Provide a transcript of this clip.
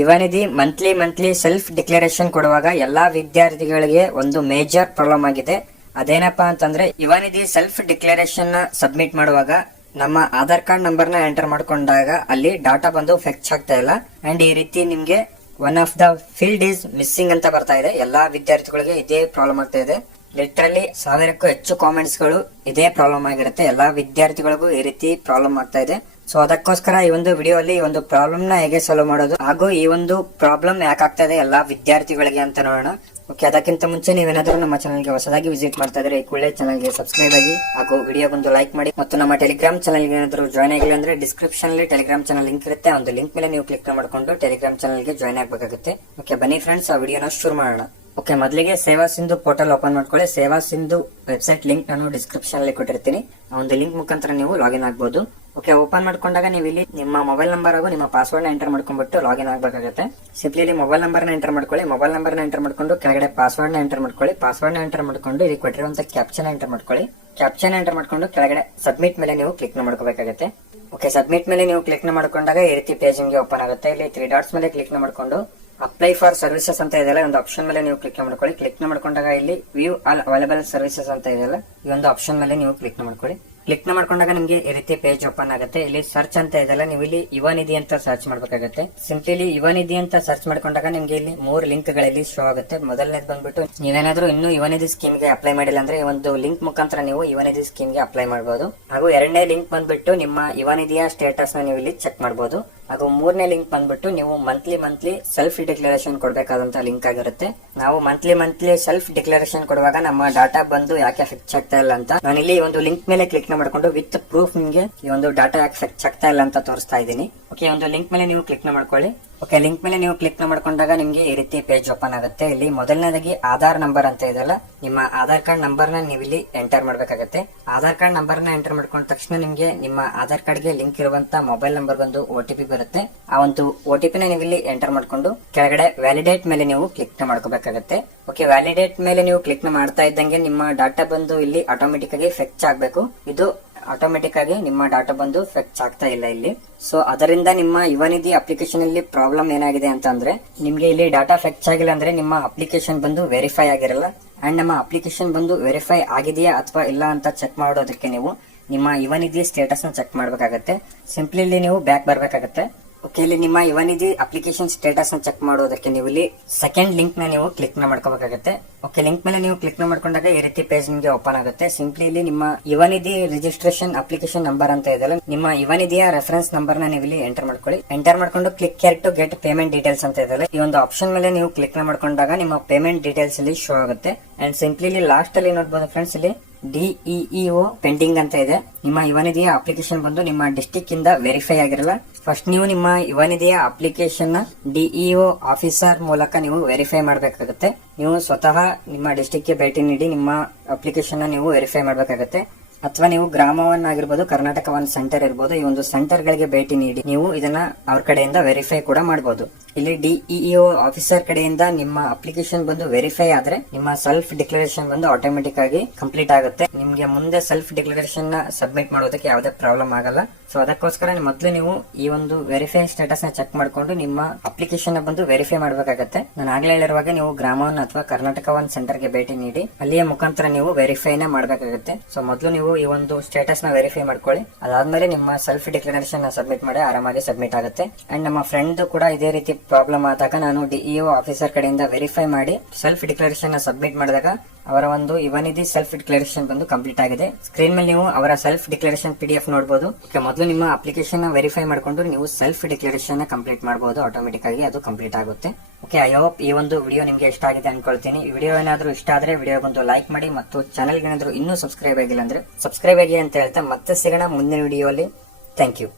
ಯುವ ನಿಧಿ monthly self declaration ಕೊಡುವಾಗ ಎಲ್ಲಾ ವಿದ್ಯಾರ್ಥಿಗಳಿಗೆ ಒಂದು ಮೇಜರ್ ಪ್ರಾಬ್ಲಮ್ ಆಗಿದೆ. ಅದೇನಪ್ಪಾ ಅಂತಂದ್ರೆ ಯುವ ನಿಧಿ ಸೆಲ್ಫ್ ಡಿಕ್ಲರೇಷನ್ ಸಬ್ಮಿಟ್ ಮಾಡುವಾಗ ನಮ್ಮ ಆಧಾರ್ ಕಾರ್ಡ್ ನಂಬರ್ ನ ಎಂಟರ್ ಮಾಡ್ಕೊಂಡಾಗ ಅಲ್ಲಿ ಡಾಟಾ ಬಂದು ಫೆಚ್ ಆಗ್ತಾ ಇಲ್ಲ. ಅಂಡ್ ಈ ರೀತಿ ನಿಮ್ಗೆ one of the field is missing ಅಂತ ಬರ್ತಾ ಇದೆ. ಎಲ್ಲಾ ವಿದ್ಯಾರ್ಥಿಗಳಿಗೆ ಇದೇ ಪ್ರಾಬ್ಲಮ್ ಆಗ್ತಾ ಇದೆ. ಲಿಟ್ರಲಿ 1000ಕ್ಕೂ ಹೆಚ್ಚು ಕಾಮೆಂಟ್ಸ್ ಗಳು ಇದೇ ಪ್ರಾಬ್ಲಮ್ ಆಗಿರುತ್ತೆ. ಎಲ್ಲಾ ವಿದ್ಯಾರ್ಥಿಗಳಿಗೂ ಈ ರೀತಿ ಪ್ರಾಬ್ಲಮ್ ಆಗ್ತಾ ಇದೆ. ಸೊ ಅದಕ್ಕೋಸ್ಕರ ಈ ಒಂದು ವಿಡಿಯೋ ಅಲ್ಲಿ ಈ ಒಂದು ಪ್ರಾಬ್ಲಮ್ ನ ಹೇಗೆ ಸಾಲ್ವ್ ಮಾಡೋದು ಹಾಗೂ ಈ ಒಂದು ಪ್ರಾಬ್ಲಮ್ ಯಾಕೆ ಆಗ್ತಾ ಇದೆ ಎಲ್ಲಾ ವಿದ್ಯಾರ್ಥಿಗಳಿಗೆ ಅಂತ ನೋಡೋಣ. ಓಕೆ, ಅದಕ್ಕಿಂತ ಮುಂಚೆ ನೀವೇನಾದ್ರೂ ನಮ್ಮ ಚಾನಲ್ ಗೆ ಹೊಸದಾಗಿ ವಿಸಿಟ್ ಮಾಡ್ತಾ ಇದ್ರೆ ಈ ಕೂಡಲೇ ಚಾನಲ್ ಗೆ ಸಬ್ಸ್ಕ್ರೈಬ್ ಆಗಿ ಹಾಗೂ ವಿಡಿಯೋಗೊಂದು ಲೈಕ್ ಮಾಡಿ. ಮತ್ತು ನಮ್ಮ ಟೆಲಿಗ್ರಾಮ್ ಚಾನಲ್ ಗೆ ಏನಾದ್ರು ಜಾಯ್ನ್ ಆಗಿಲ್ಲ ಅಂದ್ರೆ ಡಿಸ್ಕ್ರಿಪ್ಷನ್ ಅಲ್ಲಿ ಟೆಲಿಗ್ರಾಮ್ ಚಾನಲ್ ಲಿಂಕ್ ಇರುತ್ತೆ. ಒಂದು ಲಿಂಕ್ ಮೇಲೆ ನೀವು ಕ್ಲಿಕ್ ಮಾಡಿಕೊಂಡು ಟೆಲಿಗ್ರಾಮ್ ಚಾನಲ್ ಗೆ ಜಾಯ್ನ್ ಆಗಬೇಕಾಗುತ್ತೆ. ಓಕೆ, ಬನ್ನಿ ಫ್ರೆಂಡ್ಸ್, ಆ ವಿಡಿಯೋನ ಶುರು ಮಾಡೋಣ. ಓಕೆ, ಮೊದಲಿಗೆ ಸೇವಾ ಸಿಂಧು ಪೋರ್ಟಲ್ ಓಪನ್ ಮಾಡ್ಕೊಳ್ಳಿ. ಸೇವಾ ಸಿಂಧು ವೆಬ್ಸೈಟ್ ಲಿಂಕ್ ನಾನು ಡಿಸ್ಕ್ರಿಪ್ಷನ್ ಅಲ್ಲಿ ಕೊಟ್ಟಿರ್ತೀನಿ. ಆ ಒಂದು ಲಿಂಕ್ ಮುಖಾಂತರ ನೀವು ಲಾಗಿನ್ ಆಗಬಹುದು. ಓಕೆ, ಓಪನ್ ಮಾಡ್ಕೊಂಡಾಗ ನೀವು ಇಲ್ಲಿ ನಿಮ್ಮ ಮೊಬೈಲ್ ನಂಬರ್ ಹಾಗೂ ನಿಮ್ಮ ಪಾಸ್ವರ್ಡ್ ನ ಎಂಟರ್ ಮಾಡ್ಕೊಂಡ್ಬಿಟ್ಟು ಲಾಗಿನ್ ಆಗಬೇಕಾಗುತ್ತೆ. ಸಿಂಪ್ಲಿ ಇಲ್ಲಿ ಮೊಬೈಲ್ ನಂಬರ್ ನ ಎಂಟರ್ ಮಾಡ್ಕೊಳ್ಳಿ. ಮೊಬೈಲ್ ನಂಬರ್ ನ ಎಂಟರ್ ಮಾಡ್ಕೊಂಡು ಕೆಳಗಡೆ ಪಾಸ್ವರ್ಡ್ ನ ಎಂಟರ್ ಮಾಡ್ಕೊಳ್ಳಿ. ಪಾಸ್ವರ್ಡ್ ನ ಎಂಟರ್ ಮಾಡ್ಕೊಂಡು ಇಲ್ಲಿ ಕೊಟ್ಟಿರುವಂತ ಕ್ಯಾಪ್ಚನ್ ಎಂಟರ್ ಮಾಡ್ಕೊಳ್ಳಿ. ಕ್ಯಾಪ್ಚನ್ ಎಂಟರ್ ಮಾಡ್ಕೊಂಡು ಕೆಳಗಡೆ ಸಬ್ಮಿಟ್ ಮೇಲೆ ನೀವು ಕ್ಲಿಕ್ ಮಾಡ್ಕೋಬೇಕಾಗುತ್ತೆ. ಓಕೆ, ಸಬ್ಮಿಟ್ ಮೇಲೆ ನೀವು ಕ್ಲಿಕ್ ಮಾಡ್ಕೊಂಡಾಗ ಈ ರೀತಿ ಪೇಜ್ ನಿಮಗೆ ಓಪನ್ ಆಗುತ್ತೆ. ಇಲ್ಲಿ 3 ಡಾಟ್ಸ್ ಮೇಲೆ ಕ್ಲಿಕ್ ಮಾಡ್ಕೊಂಡು ಅಪ್ಲೈ ಫಾರ್ ಸರ್ವಿಸಸ್ ಅಂತ ಇದೆಯಲ್ಲ ಒಂದು ಆಪ್ಷನ್ ಮೇಲೆ ನೀವು ಕ್ಲಿಕ್ ಮಾಡ್ಕೊಳ್ಳಿ. ಕ್ಲಿಕ್ ಮಾಡ್ಕೊಂಡಾಗ ಇಲ್ಲಿ ವ್ಯೂ ಆಲ್ ಅವೈಲೇಬಲ್ ಸರ್ವಿಸಸ್ ಅಂತ ಇದೆಯಲ್ಲ ಈ ಒಂದು ಆಪ್ಷನ್ ಮೇಲೆ ನೀವು ಕ್ಲಿಕ್ ಮಾಡ್ಕೊಳ್ಳಿ. ಕ್ಲಿಕ್ ಮಾಡ್ಕೊಂಡಾಗ ನಿಮಗೆ ಈ ರೀತಿ ಪೇಜ್ ಓಪನ್ ಆಗುತ್ತೆ. ಇಲ್ಲಿ ಸರ್ಚ್ ಅಂತ ಇದೆಯಲ್ಲ ನೀವು ಇಲ್ಲಿ ಯುವ ನಿಧಿ ಅಂತ ಸರ್ಚ್ ಮಾಡಬೇಕಾಗುತ್ತೆ. ಸಿಂಪ್ಲಿ ಯುವ ನಿಧಿ ಅಂತ ಸರ್ಚ್ ಮಾಡ್ಕೊಂಡಾಗ ನಿಮಗೆ ಇಲ್ಲಿ 3 ಲಿಂಕ್ ಗಳಲ್ಲಿ ಶೋ ಆಗುತ್ತೆ. ಮೊದಲನೇದು ಬಂದ್ಬಿಟ್ಟು ನೀವೇನಾದ್ರೂ ಇನ್ನೂ ಯುವ ನಿಧಿ ಸ್ಕೀಮ್ ಗೆ ಅಪ್ಲೈ ಮಾಡಿಲ್ಲ ಅಂದ್ರೆ ಒಂದು ಲಿಂಕ್ ಮುಖಾಂತರ ನೀವು ಯುವ ನಿಧಿ ಸ್ಕೀಮ್ ಗೆ ಅಪ್ಲೈ ಮಾಡಬಹುದು. ಹಾಗೂ 2ನೇ ಲಿಂಕ್ ಬಂದ್ಬಿಟ್ಟು ನಿಮ್ಮ ಯುವ ನಿಧಿಯ ಸ್ಟೇಟಸ್ ನ ನೀವು ಇಲ್ಲಿ ಚೆಕ್ ಮಾಡಬಹುದು. ಹಾಗೂ 3ನೇ ಲಿಂಕ್ ಬಂದ್ಬಿಟ್ಟು ನೀವು ಮಂತ್ಲಿ ಸೆಲ್ಫ್ ಡಿಕ್ಲರೇಷನ್ ಕೊಡಬೇಕಾದಂತ ಲಿಂಕ್ ಆಗಿರುತ್ತೆ. ನಾವು ಮಂತ್ಲಿ ಸೆಲ್ಫ್ ಡಿಕ್ಲರೇಷನ್ ಕೊಡುವಾಗ ನಮ್ಮ ಡಾಟಾ ಬಂದು ಯಾಕೆ ಫೆಚ್ ಆಗ್ತಾ ಇಲ್ಲ ಅಂತ ನಾನು ಇಲ್ಲಿ ಒಂದು ಲಿಂಕ್ ಮೇಲೆ ಕ್ಲಿಕ್ ಮಾಡ್ಕೊಂಡು ವಿತ್ ಪ್ರೂಫ್ ನಿಮಗೆ ಈ ಒಂದು ಡಾಟಾ ಯಾಕೆ ಫೆಚ್ ಆಗ್ತಾ ಇಲ್ಲ ಅಂತ ತೋರಿಸ್ತಾ ಇದ್ದೀನಿ. ಓಕೆ, ಒಂದು ಲಿಂಕ್ ಮೇಲೆ ನೀವು ಕ್ಲಿಕ್ ಮಾಡ್ಕೊಳ್ಳಿ. ಓಕೆ, ಲಿಂಕ್ ಮೇಲೆ ನೀವು ಕ್ಲಿಕ್ ಮಾಡ್ಕೊಂಡಾಗ ನಿಮ್ಗೆ ಈ ರೀತಿ ಪೇಜ್ ಓಪನ್ ಆಗುತ್ತೆ. ಇಲ್ಲಿ ಮೊದಲನೇದಾಗಿ ಆಧಾರ್ ನಂಬರ್ ಅಂತ ಇದೆಯಲ್ಲ ನಿಮ್ಮ ಆಧಾರ್ ಕಾರ್ಡ್ ನಂಬರ್ ನ ನೀವು ಇಲ್ಲಿ ಎಂಟರ್ ಮಾಡಬೇಕಾಗುತ್ತೆ. ಆಧಾರ್ ಕಾರ್ಡ್ ನಂಬರ್ ನ ಎಂಟರ್ ಮಾಡ್ಕೊಂಡ ತಕ್ಷಣ ನಿಮ್ಗೆ ನಿಮ್ಮ ಆಧಾರ್ ಕಾರ್ಡ್ ಗೆ ಲಿಂಕ್ ಇರುವಂತ ಮೊಬೈಲ್ ನಂಬರ್ ಒಂದು OTP ಬರುತ್ತೆ. ಆ ಒಂದು OTP ನ ನೀವು ಇಲ್ಲಿ ಎಂಟರ್ ಮಾಡ್ಕೊಂಡು ಕೆಳಗಡೆ ವ್ಯಾಲಿಡೇಟ್ ಮೇಲೆ ನೀವು ಕ್ಲಿಕ್ ಮಾಡ್ಕೋಬೇಕಾಗುತ್ತೆ. ಓಕೆ, ವ್ಯಾಲಿಡೇಟ್ ಮೇಲೆ ನೀವು ಕ್ಲಿಕ್ ಮಾಡ್ತಾ ಇದ್ದಂಗೆ ನಿಮ್ಮ ಡಾಟಾ ಬಂದು ಇಲ್ಲಿ ಆಟೋಮೆಟಿಕ್ ಆಗಿ ಫೆಚ್ ಆಗ್ಬೇಕು. ಇದು ಆಟೋಮೆಟಿಕ್ ಆಗಿ ನಿಮ್ಮ ಡಾಟಾ ಬಂದು ಫೆಚ್ ಆಗ್ತಾ ಇಲ್ಲ ಇಲ್ಲಿ. ಸೊ ಅದರಿಂದ ನಿಮ್ಮ ಯುವ ನಿಧಿ ಅಪ್ಲಿಕೇಶನ್ ಅಲ್ಲಿ ಪ್ರಾಬ್ಲಮ್ ಏನಾಗಿದೆ ಅಂತ ಅಂದ್ರೆ ನಿಮ್ಗೆ ಇಲ್ಲಿ ಡಾಟಾ ಫೆಚ್ ಆಗಿಲ್ಲ ಅಂದ್ರೆ ನಿಮ್ಮ ಅಪ್ಲಿಕೇಶನ್ ಬಂದು ವೆರಿಫೈ ಆಗಿರಲ್ಲ. ಅಂಡ್ ನಮ್ಮ ಅಪ್ಲಿಕೇಶನ್ ಬಂದು ವೆರಿಫೈ ಆಗಿದೆಯಾ ಅಥವಾ ಇಲ್ಲ ಅಂತ ಚೆಕ್ ಮಾಡೋದಕ್ಕೆ ನೀವು ನಿಮ್ಮ ಯುವ ನಿಧಿ ಸ್ಟೇಟಸ್ ನ ಚೆಕ್ ಮಾಡಬೇಕಾಗುತ್ತೆ. ಸಿಂಪ್ಲಿ ಇಲ್ಲಿ ನೀವು ಬ್ಯಾಕ್ ಬರ್ಬೇಕಾಗುತ್ತೆ. ಓಕೆ, ಇಲ್ಲಿ ನಿಮ್ಮ ಯುವ ನಿಧಿ ಅಪ್ಲಿಕೇಶನ್ ಸ್ಟೇಟಸ್ ನ ಚೆಕ್ ಮಾಡೋದಕ್ಕೆ ನೀವು ಇಲ್ಲಿ ಸೆಕೆಂಡ್ ಲಿಂಕ್ ನ ನೀವು ಕ್ಲಿಕ್ ಮಾಡ್ಕೋಬೇಕಾಗುತ್ತೆ. ಓಕೆ, ಲಿಂಕ್ ಮೇಲೆ ನೀವು ಕ್ಲಿಕ್ ಮಾಡ್ಕೊಂಡಾಗ ಈ ರೀತಿ ಪೇಜ್ ನಿಮಗೆ ಓಪನ್ ಆಗುತ್ತೆ. ಸಿಂಪ್ಲಿ ಇಲ್ಲಿ ನಿಮ್ಮ ಯುವ ನಿಧಿ ರಿಜಿಸ್ಟ್ರೇಷನ್ ಅಪ್ಲಿಕೇಶನ್ ನಂಬರ್ ಅಂತ ಇದೆಯಲ್ಲ ನಿಮ್ಮ ಯುವ ನಿಧಿಯ ರೆಫರೆನ್ಸ್ ನಂಬರ್ ನ ನೀವು ಇಲ್ಲಿ ಎಂಟರ್ ಮಾಡ್ಕೊಳ್ಳಿ. ಎಂಟರ್ ಮಾಡ್ಕೊಂಡು click here to get payment details ಅಂತ ಇದೆಯಲ್ಲ ಈ ಒಂದು ಆಪ್ಷನ್ ಮೇಲೆ ನೀವು ಕ್ಲಿಕ್ ಮಾಡ್ಕೊಂಡಾಗ ನಿಮ್ಮ ಪೇಮೆಂಟ್ ಡೀಟೇಲ್ಸ್ ಇಲ್ಲಿ ಶೋ ಆಗುತ್ತೆ. ಅಂಡ್ ಸಿಂಪ್ಲಿ ಇಲ್ಲಿ ಲಾಸ್ಟ್ ಅಲ್ಲಿ ನೋಡಬಹುದು ಫ್ರೆಂಡ್ಸ್, ಇಲ್ಲಿ DEO ಪೆಂಡಿಂಗ್ ಅಂತ ಇದೆ. ನಿಮ್ಮ ಯುವ ನಿಧಿಯ ಅಪ್ಲಿಕೇಶನ್ ಬಂದು ನಿಮ್ಮ ಡಿಸ್ಟಿಕ್ ಇಂದ ವೆರಿಫೈ ಆಗಿರಲ್ಲ. ಫಸ್ಟ್ ನೀವು ನಿಮ್ಮ ಯುವ ನಿಧಿಯ ಅಪ್ಲಿಕೇಶನ್ ನ DEO ಆಫೀಸರ್ ಮೂಲಕ ನೀವು ವೆರಿಫೈ ಮಾಡಬೇಕಾಗುತ್ತೆ. ನೀವು ಸ್ವತಃ ನಿಮ್ಮ ಡಿಸ್ಟಿಕ್ ಗೆ ಭೇಟಿ ನೀಡಿ ನಿಮ್ಮ ಅಪ್ಲಿಕೇಶನ್ ನ ನೀವು ವೆರಿಫೈ ಮಾಡಬೇಕಾಗುತ್ತೆ. ಅಥವಾ ನೀವು ಗ್ರಾಮವನ್ನಾಗಿರ್ಬೋದು, ಕರ್ನಾಟಕ ಒನ್ ಸೆಂಟರ್ ಇರ್ಬೋದು, ಈ ಒಂದು ಸೆಂಟರ್ ಗಳಿಗೆ ಭೇಟಿ ನೀಡಿ ನೀವು ಇದನ್ನ ಅವ್ರ ಕಡೆಯಿಂದ ವೆರಿಫೈ ಕೂಡ ಮಾಡಬಹುದು. ಇಲ್ಲಿ DEO ಆಫೀಸರ್ ಕಡೆಯಿಂದ ನಿಮ್ಮ ಅಪ್ಲಿಕೇಶನ್ ಬಂದು ವೆರಿಫೈ ಆದ್ರೆ ನಿಮ್ಮ ಸೆಲ್ಫ್ ಡಿಕ್ಲರೇಷನ್ ಬಂದು ಆಟೋಮೆಟಿಕ್ ಆಗಿ ಕಂಪ್ಲೀಟ್ ಆಗುತ್ತೆ. ನಿಮ್ಗೆ ಮುಂದೆ ಸೆಲ್ಫ್ ಡಿಕ್ಲರೇಷನ್ ನ ಸಬ್ಮಿಟ್ ಮಾಡೋದಕ್ಕೆ ಯಾವುದೇ ಪ್ರಾಬ್ಲಮ್ ಆಗಲ್ಲ. ಸೊ ಅದಕ್ಕೋಸ್ಕರ ಮೊದಲು ನೀವು ಈ ಒಂದು ವೆರಿಫೈ ಸ್ಟೇಟಸ್ ನ ಚೆಕ್ ಮಾಡ್ಕೊಂಡು ನಿಮ್ಮ ಅಪ್ಲಿಕೇಶನ್ ನ ಬಂದು ವೆರಿಫೈ ಮಾಡಬೇಕಾಗುತ್ತೆ. ನಾನು ಆಗ್ಲೇ ಹೇಳಿರುವಾಗ ನೀವು ಗ್ರಾಮವನ್ನ ಅಥವಾ ಕರ್ನಾಟಕ ಒನ್ ಸೆಂಟರ್ ಗೆ ಭೇಟಿ ನೀಡಿ ಅಲ್ಲಿಯ ಮುಖಾಂತರ ನೀವು ವೆರಿಫೈ ನ ಮಾಡಬೇಕಾಗುತ್ತೆ. ಸೊ ಮೊದಲು ನೀವು ಈ ಒಂದು ಸ್ಟೇಟಸ್ ನ ವೆರಿಫೈ ಮಾಡ್ಕೊಳ್ಳಿ. ಅದಾದ್ಮೇಲೆ ನಿಮ್ಮ ಸೆಲ್ಫ್ ಡಿಕ್ಲರೇಷನ್ ನ ಸಬ್ಮಿಟ್ ಮಾಡಿ ಆರಾಮಾಗಿ ಸಬ್ಮಿಟ್ ಆಗುತ್ತೆ. ಅಂಡ್ ನಮ್ಮ ಫ್ರೆಂಡ್ ಕೂಡ ಇದೇ ರೀತಿ ಪ್ರಾಬ್ಲಮ್ ಆದಾಗ ನಾನು DEO ಆಫೀಸರ್ ಕಡೆಯಿಂದ ವೆರಿಫೈ ಮಾಡಿ ಸೆಲ್ಫ್ ಡಿಕ್ಲರೇಷನ್ ನ ಸಬ್ಮಿಟ್ ಮಾಡಿದಾಗ ಅವರ ಒಂದು ಯುವ ನಿಧಿ ಸೆಲ್ಫ್ ಡಿಕ್ಲರೇಷನ್ ಬಂದು ಕಂಪ್ಲೀಟ್ ಆಗಿದೆ. ಸ್ಕ್ರೀನ್ ಮೇಲೆ ನೀವು ಅವರ ಸೆಲ್ಫ್ ಡಿಕ್ಲರೇಷನ್ PDF ನೋಡಬಹುದು. ಮೊದಲು ನಿಮ್ಮ ಅಪ್ಲಿಕೇಶನ್ ನ ವೆರಿಫೈ ಮಾಡ್ಕೊಂಡು ನೀವು ಸೆಲ್ಫ್ ಡಿಕ್ಲರೇಷನ್ ನ ಕಂಪ್ಲೀಟ್ ಮಾಡಬಹುದು. ಆಟೋಮೆಟಿಕ್ ಆಗಿ ಅದು ಕಂಪ್ಲೀಟ್ ಆಗುತ್ತೆ. ಓಕೆ, ಐ ಹೋಪ್ ಈ ಒಂದು ವಿಡಿಯೋ ನಿಮಗೆ ಇಷ್ಟ ಆಗಿದೆ ಅನ್ಕೊಳ್ತೀನಿ. ಈ ವಿಡಿಯೋ ಏನಾದರೂ ಇಷ್ಟ ಆದ್ರೆ ವಿಡಿಯೋಗೊಂದು ಲೈಕ್ ಮಾಡಿ ಮತ್ತು ಚಾನೆಲ್ ಏನಾದರೂ ಇನ್ನೂ ಸಬ್ಸ್ಕ್ರೈಬ್ ಆಗಿಲ್ಲ ಅಂದ್ರೆ ಸಬ್ಸ್ಕ್ರೈಬ್ ಆಗಿ ಅಂತ ಹೇಳ್ತಾ ಮತ್ತೆ ಸಿಗೋಣ ಮುಂದಿನ ವಿಡಿಯೋ ಅಲ್ಲಿ. ಥ್ಯಾಂಕ್ ಯು.